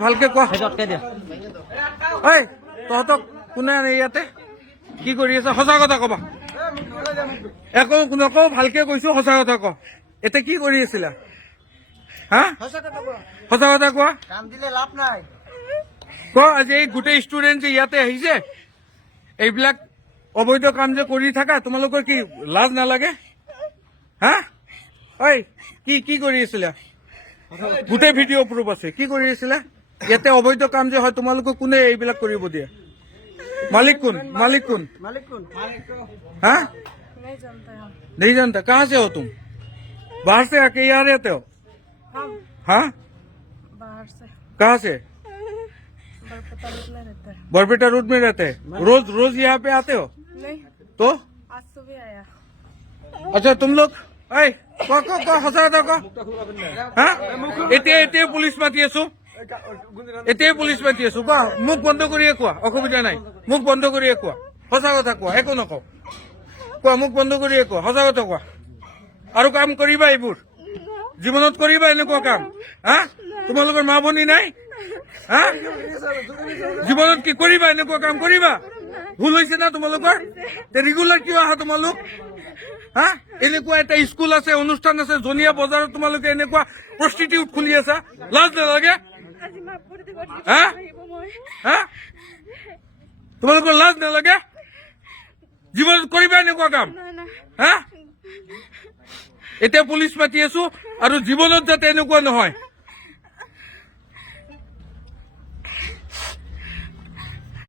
ভালকে কোৱা ঐ তহঁতক কোনে ইয়াতে কি কৰি আছে সঁচা কথা কবা একো নকওঁ ভালকে কৈছো সঁচা কথা ক এতিয়া কি কৰি আছিলা হা সঁচা কথা কোৱা ক আজি এই গোটেই ষ্টুডেণ্ট যে ইয়াতে আহিছে এইবিলাক অবৈধ কাম যে কৰি থাকা তোমালোকৰ কি লাজ নালাগে হা ঐ কি কৰি আছিলা গোটেই ভিডিঅ' প্ৰুফ আছে কি কৰি আছিলা ইয়াতে অবৈধ কাম যে হয় তোমালোকক কোনে এইবিলাক কৰিব দিয়ে मालिक कौन हाँ नहीं जानता कहाँ से हो तुम बाहर से आके यहाँ रहते हो हाँ बाहर से कहाँ से बरपेटा रोड में रहते हैं रोज यहाँ पे आते हो नहीं तो आज सुबह आया अच्छा तुम लोग हसा था हाँ एते पुलिस माती आছো এতিয়াই পুলিচ মাতি আছো কোৱা মুখ বন্ধ কৰিয়ে কোৱা অসুবিধা নাই মুখ বন্ধ কৰিয়ে কোৱা সঁচা কথা কোৱা একো নকওঁ কোৱা মুখ বন্ধ কৰিয়ে কোৱা সঁচা কথা কোৱা আৰু কাম কৰিবা এইবোৰ জীৱনত কৰিবা এনেকুৱা কাম হা তোমালোকৰ মা ভনী নাই হা জীৱনত কি কৰিবা এনেকুৱা কাম কৰিবা ভুল হৈছে না তোমালোকৰ ৰেগুলাৰ কিয় আহা তোমালোক হা এনেকুৱা এটা স্কুল আছে অনুষ্ঠান আছে জনিয়া বজাৰত তোমালোকে এনেকুৱা প্ৰস্টিটিউট খুলি আছা লাজ নালাগে তোমালোকৰ লাজ নালাগে জীৱনত কৰিবা এনেকুৱা কাম হা এতিয়া পুলিচ মাতি আছো আৰু জীৱনত যাতে এনেকুৱা নহয়